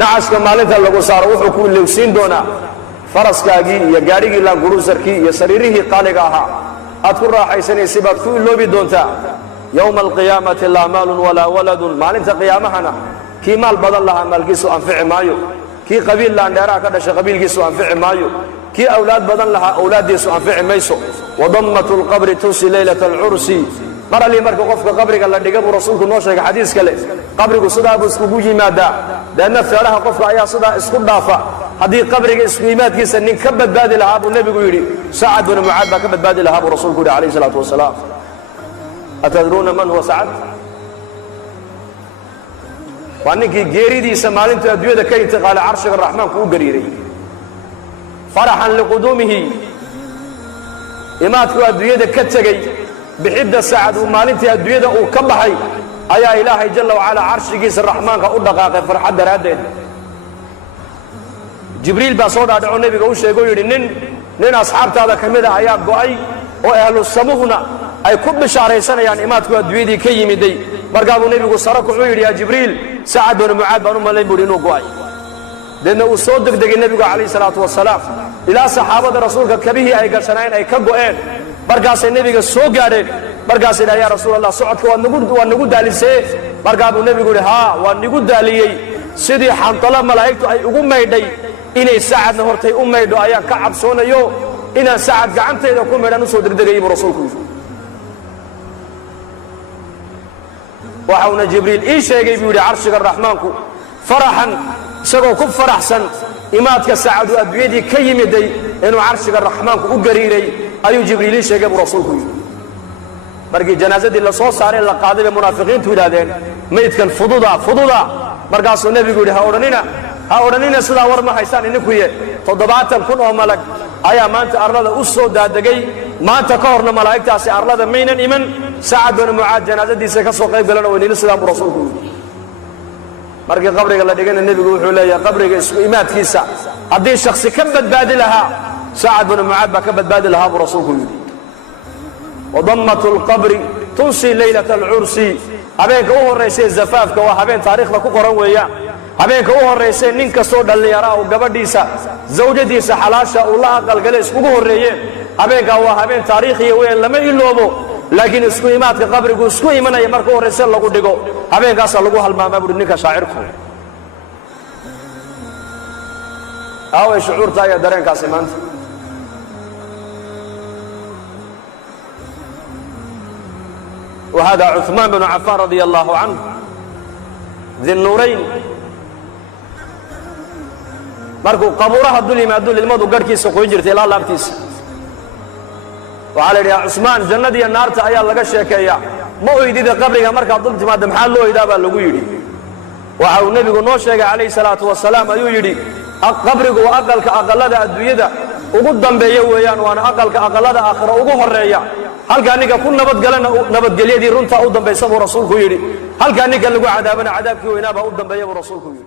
nacaska maalinta lagu saaro wuxuu ku ilowsiin doonaa faraskaagii iyo gaadhigii laanguruusarkii iyo sariirihii qaaliga ahaa aad ku raaxaysanaysay baad ku iloobi doontaa yowma alqiyaamati laa maalun walaa waladun maalinta qiyaamahana kii maal badan lahaa maalkiisu anfici maayo kii qabiil laandheeraha ka dhashay qabiilkiisu anfici maayo kii awlaad badan lahaa awlaaddiisu anfici mayso wadammatu lqabri tusi leylata alcursi mar allii marka qofka qabriga la dhiga buu rasuulku noo sheegay xadiis kale qabrigu sidaa buu iskugu yimaadaa deedna feedhaha qofka ayaa sidaa isku dhaafa haddii qabriga isku yimaadkiisa nin ka badbaadi lahaa buu nebigu yidhi sacad binu mucaad baa ka badbaadi lahaa buu rasuulku yidhi calayhi salaatu wasalaam atadruuna man huwa sacad waa ninkii geeridiisa maalintuu adduunyada ka intiqaalay carshiga raxmaanku u gariiray faraxan liquduumihi imaadku adduunyada ka tegey bixidda sacad uu maalintii adduunyada uu ka baxay ayaa ilaahay jalla wacalaa carshigiisa raxmaanka u dhaqaaqay farxad daraaddeed jibriil baa soo dhaadhaco nebiga u sheegay oo yidhi nin asxaabtaada ka mid ah ayaa go'ay oo ahlu samuhna ay ku bishaaraysanayaan imaadku adduunyadii ka yimiday markaa buu nebigu sara kuxuu yidhi yaa jibriil sacad binu mucaad baan u malayn buuhi inuu go'ay deedna uu soo degdegay nebigu calayhi salaatu wasalaam ilaa saxaabada rasuulka kabihii ay gashanayn ay ka go'een markaasay nebiga soo gaadheen markaasay idhaha yaa rasuul allah socodka waa nagu daalisee markaa buu nebigu yidhi haa waa nigu daaliyey sidii xantalo malaa'igtu ay ugu maydhay inay sacadna hortay u maydho ayaan ka cabsoonayo inaan sacad gacantayda ku maydhaan u soo degdegayay buu rasuulku yidhi waxauna jibriil ii sheegay buu yidhi carshiga raxmaanku faraxan isagoo ku faraxsan imaadka sacadu adduunyadii ka yimiday inuu carshiga raxmaanku u gariiray ayuu jibriil ii sheegay buu rasuulku yidhi markii janaasadii la soo saaray la qaaday bay munaafiqiintu yidhaahdeen maydkan fududa markaasuu nebigu yidhi ha odhanina sidaa war ma haysaan ininkuye 70,000 oo malag ayaa maanta arlada u soo daadegay maanta ka horna malaa'igtaasi arlada maynan iman sacad binu mucaad janaasadiisa ka soo qayb galana waynili sidaan buu rasuulku yidhi markii qabriga la dhigana nebigu wuxuu leeyahay qabriga isku imaadkiisa haddii shaksi ka badbaadi lahaa sacad binu mucaad baa ka badbaadi lahaa buu rasuulku yidhi wadammatu lqabri tunsi leylata alcursi habeenka u horraysay zafaafka waa habeen taariikhda ku qoran weeyaan habeenka u horraysay nin kastoo dhallinyara uu gabadhiisa zawjadiisa xalaasha uu la aqalgale iskugu horreeyeen habeenkaa waa habeen taariikhiya weeyaan lama iloobo laakiin isku imaadka qabrigu isku imanaya marka u horrayse lagu dhigo habeenkaasaa lagu halmaamaa buuhi ninka shaacirku aaway shucuurta ayaa dareenkaasi maanta وهذا عثمان بن عفان رضي الله عنه ذي النورين markuu qabuuraha dul yimaado ilmadu garhkiisa qoyn jirtay ilaa laabtiisa waxaa la yidhaha cusmaan jannada iyo naarta ayaa laga sheekeeyaa ma oydida qabriga markaad dul timaadda maxaa loo oydaa baa lagu yidhi waxa uu nebigu noo sheegay calayhi salaatu wasalaam ayuu yidhi qabrigu waa aqallada adduunyada ugu dambeeya weeyaan waana aqallada aakhira ugu horreeya halkaa ninka ku nabadgalana nabadgelyadii runtaa u dambaysa buu rasuulku yidhi halkaa ninka lagu cadaabana cadaabkii weynaa baa u dambeeya buu rasuulku yidhi